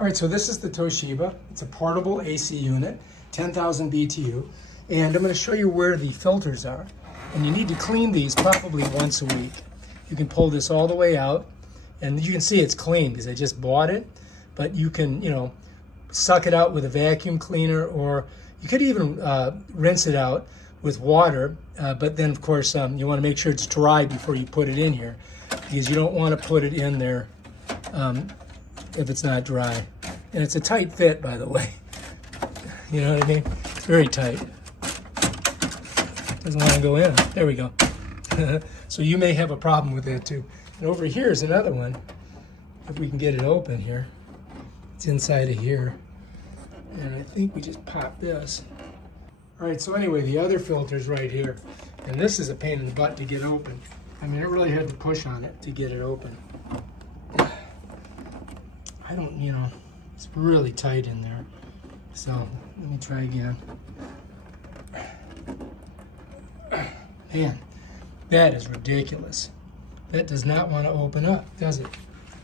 All right, so this is the Toshiba. It's a portable AC unit, 10,000 BTU. And I'm going to show you where the filters are. And you need to clean these probably once a week. You can pull this all the way out, and you can see it's clean because I just bought it. But you can, suck it out with a vacuum cleaner, or you could even rinse it out with water. But then, of course, you want to make sure it's dry before you put it in here, because you don't want to put it in there if it's not dry. And it's a tight fit, by the way. You know what I mean? It's very tight. Doesn't want to go in. There we go. So you may have a problem with that too. And over here is another one. If we can get it open here. It's inside of here. And I think we just pop this. All right, so anyway, the other filter's right here. And this is a pain in the butt to get open. I mean, I really had to push on it to get it open. I don't, it's really tight in there. So let me try again. Man, that is ridiculous. That does not want to open up, does it?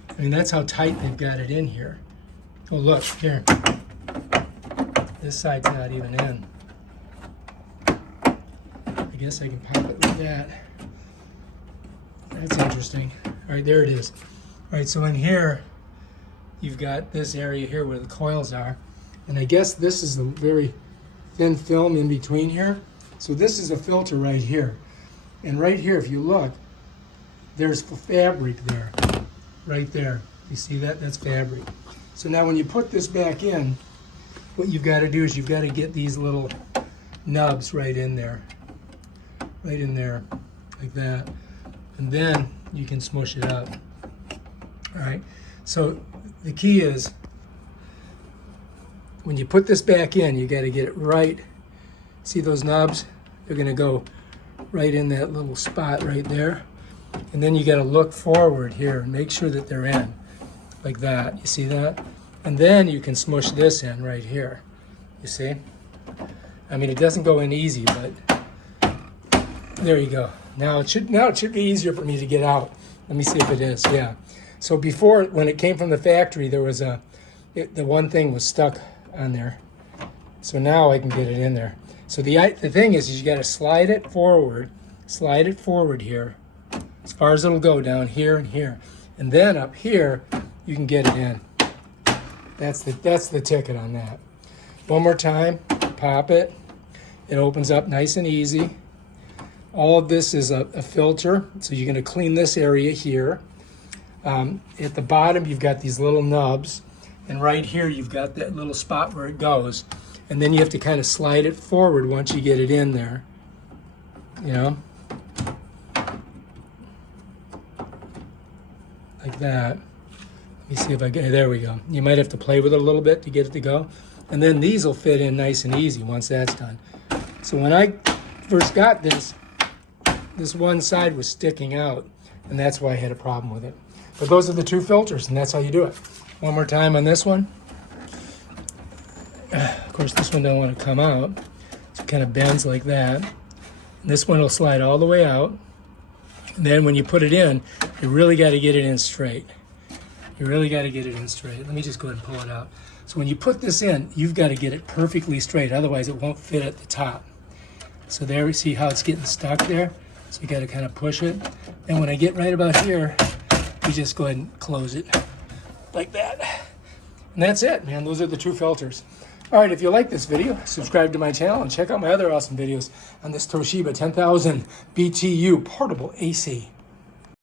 I mean, that's how tight they've got it in here. Oh, look, here. This side's not even in. I guess I can pop it like that. That's interesting. All right, there it is. All right, so in here, you've got this area here where the coils are. And I guess this is the very thin film in between here. So this is a filter right here. And right here, if you look, there's fabric there, right there. You see that? That's fabric. So now when you put this back in, what you've got to do is you've got to get these little nubs right in there, like that. And then you can smush it up. All right. So the key is, when you put this back in, you got to get it right. See those knobs? They're going to go right in that little spot right there. And then you got to look forward here and make sure that they're in, like that. You see that? And then you can smush this in right here. You see? I mean, it doesn't go in easy, but there you go. Now it should be easier for me to get out. Let me see if it is. Yeah. So before, when it came from the factory, there was the one thing was stuck on there. So now I can get it in there. So the thing is you got to slide it forward here, as far as it'll go, down here and here, and then up here you can get it in. That's the ticket on that. One more time, pop it. It opens up nice and easy. All of this is a filter, so you're going to clean this area here. At the bottom, you've got these little nubs, and right here you've got that little spot where it goes. And then you have to kind of slide it forward once you get it in there. Like that. Let me see if I get it. There we go. You might have to play with it a little bit to get it to go. And then these will fit in nice and easy once that's done. So when I first got this one side was sticking out, and that's why I had a problem with it. But those are the two filters, and that's how you do it. One more time on this one. Of course, this one don't want to come out, so it kind of bends like that. And this one will slide all the way out. And then when you put it in, you really got to get it in straight. You really got to get it in straight. Let me just go ahead and pull it out. So when you put this in, you've got to get it perfectly straight, otherwise it won't fit at the top. So there we see how it's getting stuck there. So you got to kind of push it. And when I get right about here, you just go ahead and close it like that. And that's it, man. Those are the two filters. All right, if you like this video, subscribe to my channel and check out my other awesome videos on this Toshiba 10,000 BTU portable AC.